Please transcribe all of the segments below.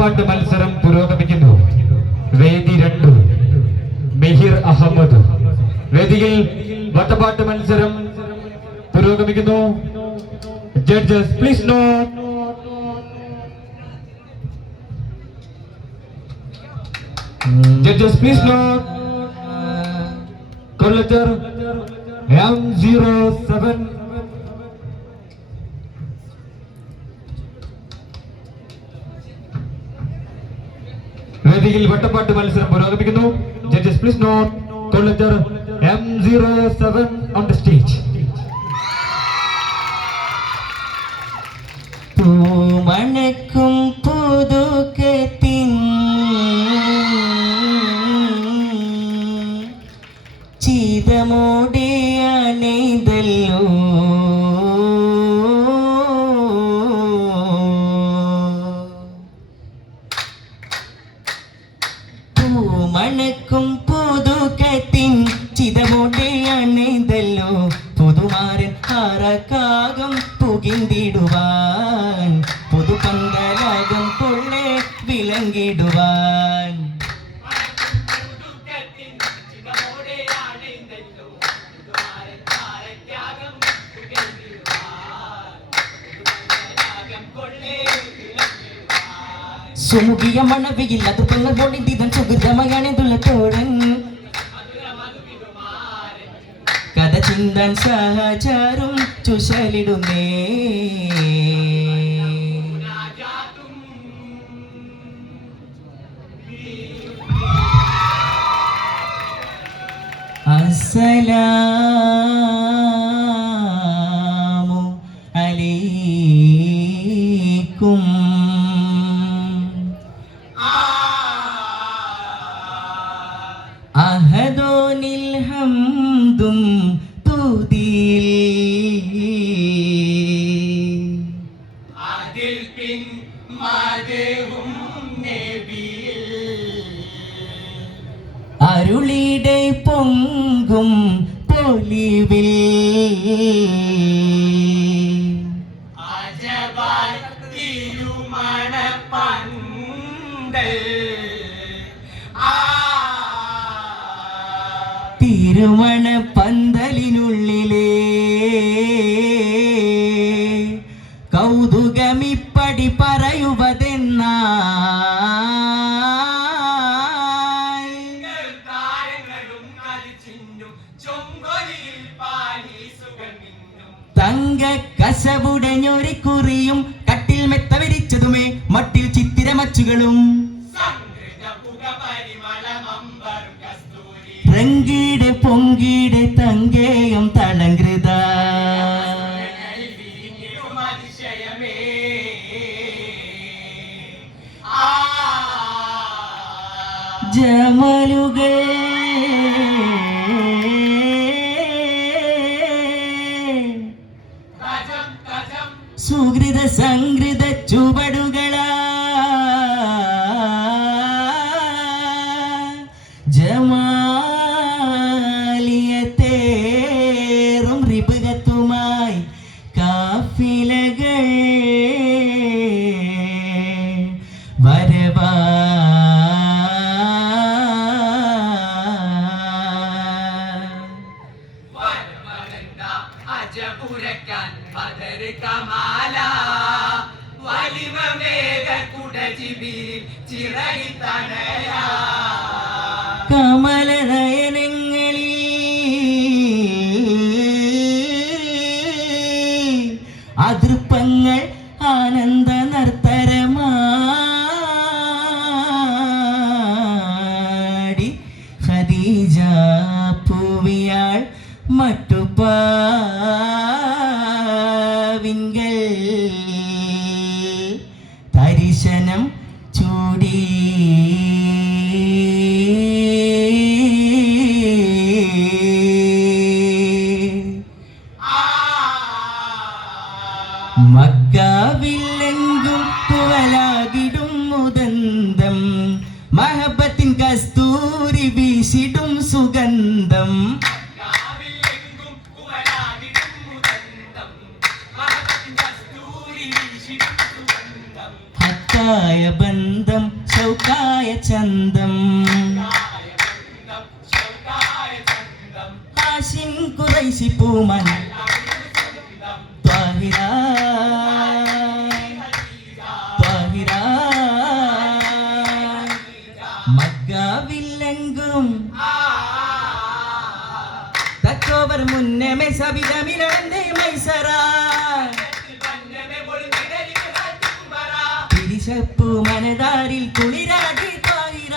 വട്ടപാട്ട് മത്സരം പുരോഗമിക്കുന്നു. വേദി 2 മെഹിർ അഹമ്മദ്. വേദിയിൽ വട്ടപാട്ട് മത്സരം പുരോഗമിക്കുന്നു. Judges please note. Judges please note. Call letter M07. വേദിയിൽ വട്ടപ്പാട്ട് മത്സരം പുരോഗമിക്കുന്നു. Judges please note. Call letter M07 on the stage. പൂമണക്കും പുതുക്കത്തിൻ ചിതമോടെ അണൈതല്ലോ പൂമണക്കും പുതുക്കത്തിൻ ചിതമോടെ അണൈതല്ലോ പുതുമാരൻ ആറക്കാകം പുകിന്തിടുവാൻ പുതുപന്തരാഗം കൊള്ളെ വിളങ്ങിടുവാൻ സുമുഖിയ മണവിയിൽ അത് പെങ്ങൾ പൊളിതിതൻ സുഹൃതമയാണെന്തുള്ള തോഴൻ കഥ ചിന്തൻ സഹചാരും ചുശലിടുന്നേ അസ്സലാമു അലൈക്കും അഹദോനിൽ ഹംദും തുദിൽ അതിൽ പിൻ മദഹും നബിയിൽ അരുളിടെ പൊങ്കും പൊലിവിൽ അജബാൽ തിരുമണ പന്തൽ തിരുമണ പന്തലിനുള്ളിലെ കൗതുകമിപ്പടി പറയുവതെന്ന തങ്ക കസവുടഞ്ഞൊരിക്കുറിയും കട്ടിൽ മെത്ത വിരിച്ചതുമേ മട്ടിൽ ചിത്തിരമച്ചുകളും രംഗീടെ പൊങ്കീടെ തങ്കേയം തളങ്കൃത ജമലുകൾ സുഹൃത സംഘൃത ചുവടുകളാ ജമാലിയത്തേറും റിപുകത്തുമായി കാഫിലകൾ വരവാ അജപുരക്കാൻ ബദർ കമാല വലിമമേഘ കുടജിബിരിൽ ചിറകിൽ തണയാ കമലനയനങ്ങളിൽ അതൃപ്പങ്ങൾ ആനന്ദ നർത്തരമാടി ഖദീജ പൂവിയാൾ മട്ടുപാവിങ്കൽ ദർശനം ചൂടി മക്കാവില്ലെങ്കും തുവലാകിടും മുദന്തം മഹബത്തിൻ കസ്തൂരി വീശിടും സുഗന്ധം ഹത്തായ ബന്ധം ഹാഷിം ഖുറൈശി പൂമൻ ത്വാഹിറ ത്വാഹിറ മക്കാവില്ലെങ്കും തക്കോവർ മുന്നമേ സവിതമിരവന്റെ മൈസറ തിരിശപ്പു മനതാരിൽ കുളിരാടി ത്വാഹിറ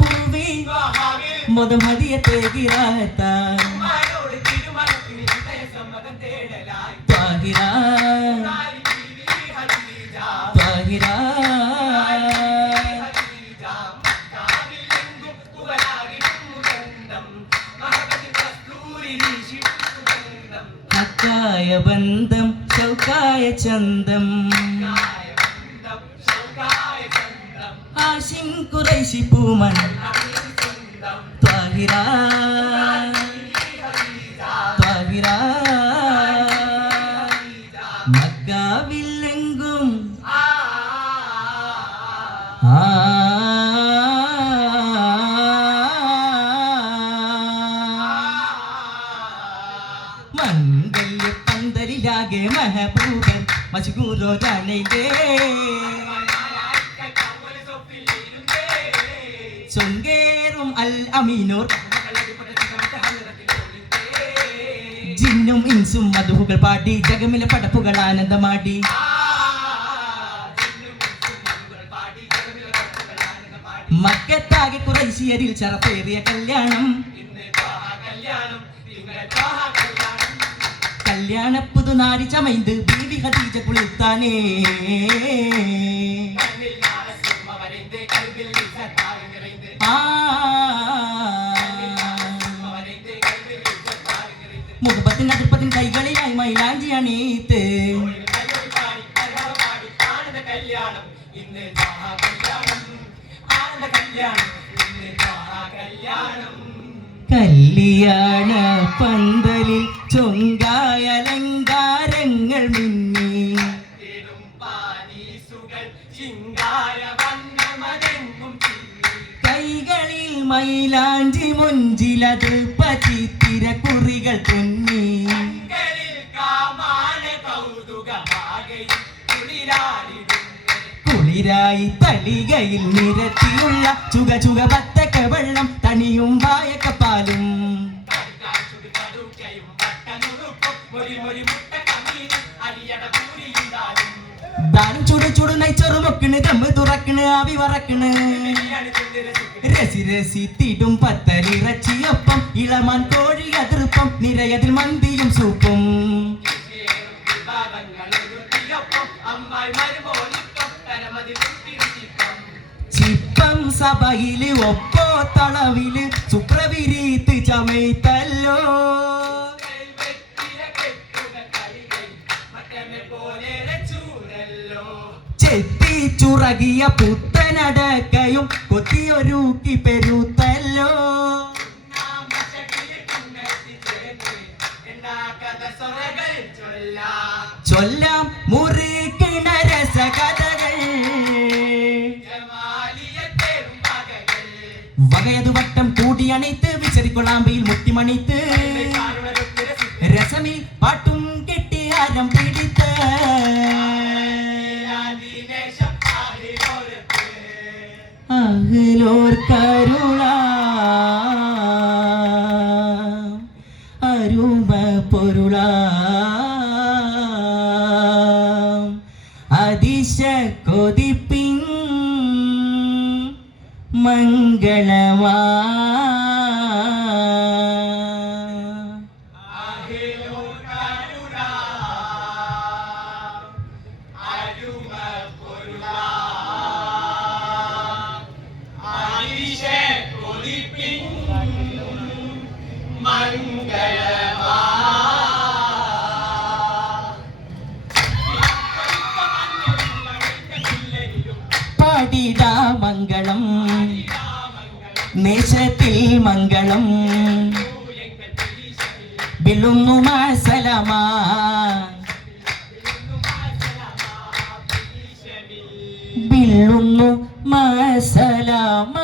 പൂവി മുതമതിയത്തേകിറാത്ത ത്വാഹിറ ത്വാഹിറ ഹക്കായ ബന്ധം ശൗക്കായ ചന്തം ഹാഷിം ഖുറൈശി പൂമൻ ത്വാഹിറ ത്വാഹിറ മക്കാവില്ലെങ്കും മംഗല്യ പന്തലിലാകെ മഹബൂബൻ മജ്കൂരോ ജാനൈലേ ചൊങ്കേറും അൽ അമീനൂർ ജിന്നും ഇൻസും മധുഹുകൾ പാടി ജഗമിലെ പടപ്പുകൾ ആനന്ദമാടി മക്കത്താകെ ഖുറൈശിയരിൽ ചറപ്പേറിയ കല്യാണം കല്യാണ പുതുനാരി ചമൈന്ത് ബീവി ഖദീജ കുളിത്താനേ മുഖപ്പത്തിൻ അതിർപ്പത്തിൻ കൈകളിലായി മൈലാഞ്ചി അണീത്ത് കല്യാണ പന്തലിൽ ചൊങ്കായ അലങ്കാരങ്ങൾ മിന്നി കൈകളിൽ മൈലാഞ്ചി മുഞ്ചിലത് പതിത്തിര കുറികൾ തുന്നി കുളിരായി തളികയിൽ നിരത്തിയുള്ള ചുക ചുക പത്തക്ക വെള്ളം തണിയും വായക്കപ്പാലും ദാനം ചുടു ചുടു നൈച്ചൊറു മൊക്കണ് ദമ്മ് തുറക്കണ് ആവി വറക്കണ് രസി രസി തിടും പത്തലിറച്ചിയൊപ്പം ഇളമാൻ കോഴി അതിർപ്പം നിരയതിൽ മന്തിയും സൂപ്പും ചിപ്പം സഭയില് ഒപ്പോ തളവില് സുപ്രവിരീത്ത് ചമയത്തല്ലോ ചെത്തിച്ചുറകിയ പുത്തനടക്കയും കൊത്തിയൊരുക്കി പെരുത്തല്ലോ ചൊല്ലാം മുറിക്കിണ രസകഥകൾ വകയതു വട്ടം കൂടിയണൈത്ത് വിശറിക്കൊള്ളാമ്പയിൽ മുത്തിമണിത്ത് രസമിൽ പാട്ടും കെട്ടി ആരം പിടിത്ത് അഹ്ലോർ കരുള അരുമ പൊരുള അതിശ കൊതിപ്പിൻ മംഗളമാ പാടിടാ മംഗളം നേശത്തിൽ മംഗളം ബിലുന്നു മാസലമാ ബിൽ നില്ലുന്നു മസലാമ